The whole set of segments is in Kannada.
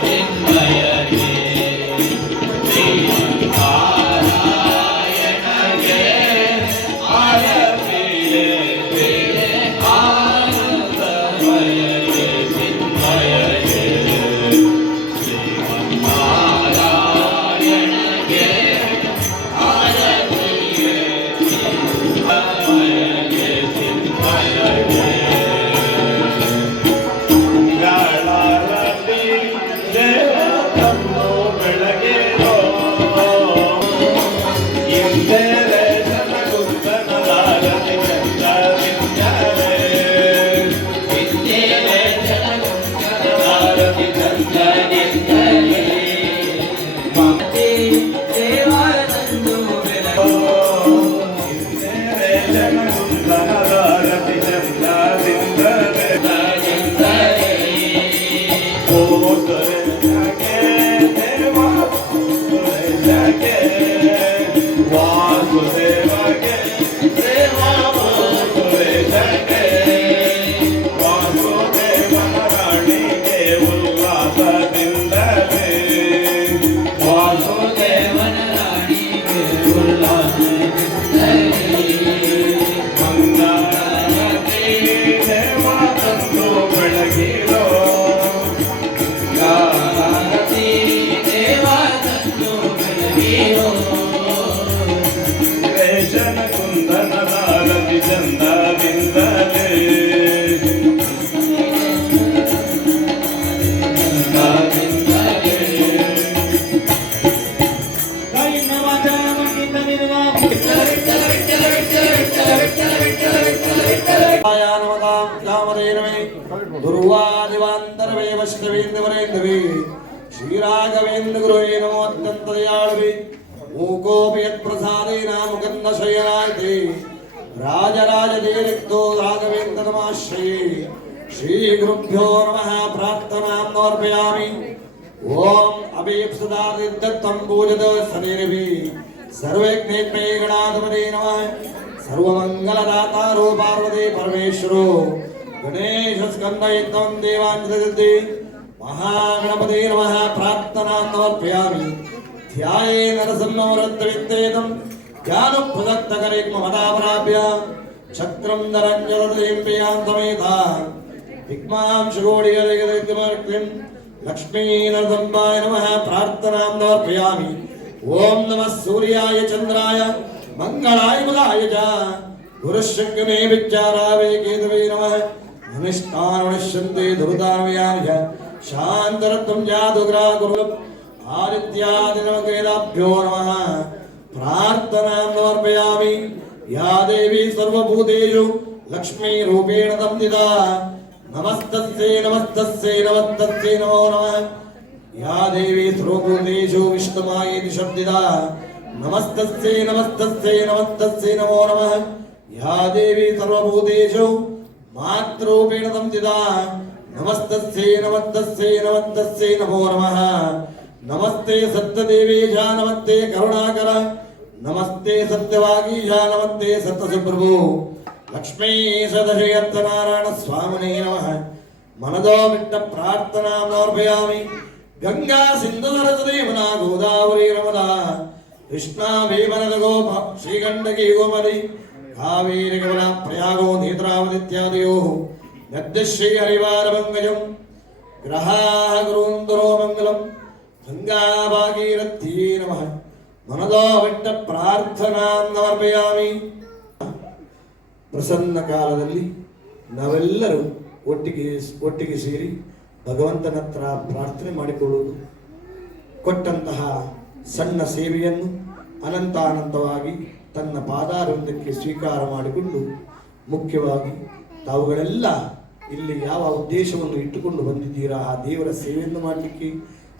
ಆನಂದಮಯ श्रीराघवेन्द्र गुरुवे नमो अत्यंत दयाळवे मूकोपि यत्प्रसादेन मुकुन्दशयनायते राजराजदेरिक्तो राघवेन्द्र नमाश्रये श्रीगुरुभ्यो नमः प्रार्थनां समर्पयामि ओम अभीप्सदादिदत्तं पूजत सनिर्भिः सर्वज्ञेभ्ये गणाधिपते नमः सर्वमङ्गलदातारो पार्वती परमेश्वरो गणेशस्कन्धयुक्तं देवाञ्जलिर्दे महागणपते नमः प्रार्थनां समर्पयामि ध्याये नरसिंहवरद्वित्तेदं ज्ञानप्रदत्तकरेक्ममदापराभ्य चक्रं दरञ्जलदयम्पयां समेता विक्मां शुगोडियरेगदेक्तिमर्क्तिं लक्ष्मी नरसिंहाय नमः प्रार्थनां समर्पयामि ओम नमः सूर्याय चंद्राय मंगलाय बुधाय च गुरुशंकमे विचारावे केतवे नमः अनिष्टानश्यन्ते दुर्दाव्याय शान्तरत्वं जादुग्रा गुरु आदित्यादिनवकेदाभ्यो नमः प्रार्थनां समर्पयामि या देवी सर्वभूतेषु लक्ष्मी रूपेण संस्थिता नमस्तस्यै नमस्तस्यै नमस्तस्यै नमो नमः या देवी सर्वभूतेषु विष्णुमायेति शब्दिता नमस्तस्यै नमस्तस्यै नमस्तस्यै नमो नमः या देवी सर्वभूतेषु मातृरूपेण संस्थिता नमस्तस्यै नमस्तस्यै नमस्तस्यै नमो नमः नमस्ते सत्यदेवेशा नमस्ते करुणाकर नमस्ते सत्यवागीशा नमस्ते सत्यसुप्रभु लक्ष्मी सदशयत्तनारायण स्वामिने नमः मनदो विट्ट प्रार्थना समर्पयामि गंगा सिंधु सरस्वती यमुना गोदावरी नर्मदा कृष्णा भीमनद गोप श्रीगंडकी गोमती कावेरी कमला प्रयागो नेत्रावती इत्यादयोः नद्यश्री हरिवार मंगलम ग्रहाः गुरुन्दरो मंगलम गंगा भागीरथी नमः मनदो विट्ट प्रार्थना समर्पयामि ಪ್ರಸನ್ನ ಕಾಲದಲ್ಲಿ ನಾವೆಲ್ಲರೂ ಒಟ್ಟಿಗೆ ಸೇರಿ ಭಗವಂತನ ಹತ್ರ ಪ್ರಾರ್ಥನೆ ಮಾಡಿಕೊಳ್ಳುವುದು ಕೊಟ್ಟಂತಹ ಸಣ್ಣ ಸೇವೆಯನ್ನು ಅನಂತಾನಂತವಾಗಿ ತನ್ನ ಪಾದಾರವಿಂದಕ್ಕೆ ಸ್ವೀಕಾರ ಮಾಡಿಕೊಂಡು ಮುಖ್ಯವಾಗಿ ತಾವುಗಳೆಲ್ಲ ಇಲ್ಲಿ ಯಾವ ಉದ್ದೇಶವನ್ನು ಇಟ್ಟುಕೊಂಡು ಬಂದಿದ್ದೀರಾ ಆ ದೇವರ ಸೇವೆಯನ್ನು ಮಾಡಲಿಕ್ಕೆ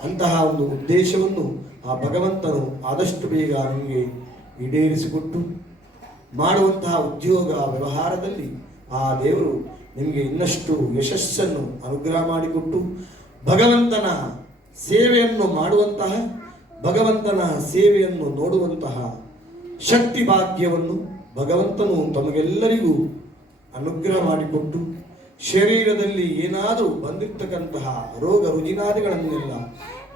ಅಂತಹ ಒಂದು ಉದ್ದೇಶವನ್ನು ಆ ಭಗವಂತನು ಆದಷ್ಟು ಬೇಗ ನಿಮಗೆ ಈಡೇರಿಸಿಕೊಟ್ಟು ಮಾಡುವಂತಹ ಉದ್ಯೋಗ ವ್ಯವಹಾರದಲ್ಲಿ ಆ ದೇವರು ನಿಮಗೆ ಇನ್ನಷ್ಟು ಯಶಸ್ಸನ್ನು ಅನುಗ್ರಹ ಮಾಡಿಕೊಟ್ಟು ಭಗವಂತನ ಸೇವೆಯನ್ನು ಮಾಡುವಂತಹ ಭಗವಂತನ ಸೇವೆಯನ್ನು ನೋಡುವಂತಹ ಶಕ್ತಿ ಭಾಗ್ಯವನ್ನು ಭಗವಂತನು ತಮಗೆಲ್ಲರಿಗೂ ಅನುಗ್ರಹ ಮಾಡಿಕೊಟ್ಟು ಶರೀರದಲ್ಲಿ ಏನಾದರೂ ಬಂದಿರತಕ್ಕಂತಹ ರೋಗ ರುಜಿನಾದಿಗಳನ್ನೆಲ್ಲ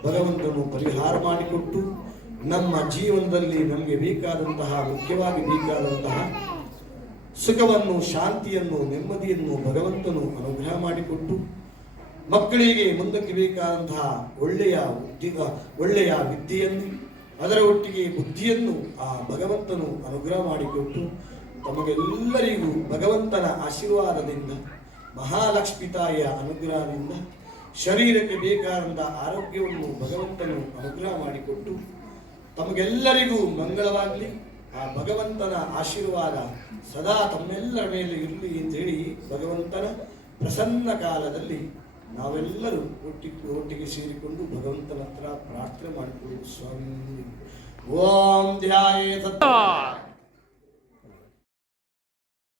ಭಗವಂತನು ಪರಿಹಾರ ಮಾಡಿಕೊಟ್ಟು ನಮ್ಮ ಜೀವನದಲ್ಲಿ ನಮಗೆ ಬೇಕಾದಂತಹ ಮುಖ್ಯವಾಗಿ ಬೇಕಾದಂತಹ ಸುಖವನ್ನು ಶಾಂತಿಯನ್ನು ನೆಮ್ಮದಿಯನ್ನು ಭಗವಂತನು ಅನುಗ್ರಹ ಮಾಡಿಕೊಟ್ಟು ಮಕ್ಕಳಿಗೆ ಮುಂದಕ್ಕೆ ಬೇಕಾದಂತಹ ಒಳ್ಳೆಯ ವಿದ್ಯೆಯನ್ನು ಅದರ ಒಟ್ಟಿಗೆ ಬುದ್ಧಿಯನ್ನು ಆ ಭಗವಂತನು ಅನುಗ್ರಹ ಮಾಡಿಕೊಟ್ಟು ತಮಗೆಲ್ಲರಿಗೂ ಭಗವಂತನ ಆಶೀರ್ವಾದದಿಂದ ಮಹಾಲಕ್ಷ್ಮಿ ತಾಯಿಯ ಅನುಗ್ರಹದಿಂದ ಶರೀರಕ್ಕೆ ಬೇಕಾದಂತಹ ಆರೋಗ್ಯವನ್ನು ಭಗವಂತನು ಅನುಗ್ರಹ ಮಾಡಿಕೊಟ್ಟು ತಮಗೆಲ್ಲರಿಗೂ ಮಂಗಳವಾಗಲಿ ಆ ಭಗವಂತನ ಆಶೀರ್ವಾದ ಸದಾ ತಮ್ಮೆಲ್ಲರ ಮೇಲೆ ಇರಲಿ ಅಂತೇಳಿ ಭಗವಂತನ ಪ್ರಸನ್ನ ಕಾಲದಲ್ಲಿ ನಾವೆಲ್ಲರೂ ಒಟ್ಟಿಗೆ ಸೇರಿಕೊಂಡು ಭಗವಂತನ ಹತ್ರ ಪ್ರಾರ್ಥನೆ ಮಾಡಿಕೊಳ್ಳುವುದು ಸ್ವಾಮಿ ಓಂ ಧ್ಯಾಯೇ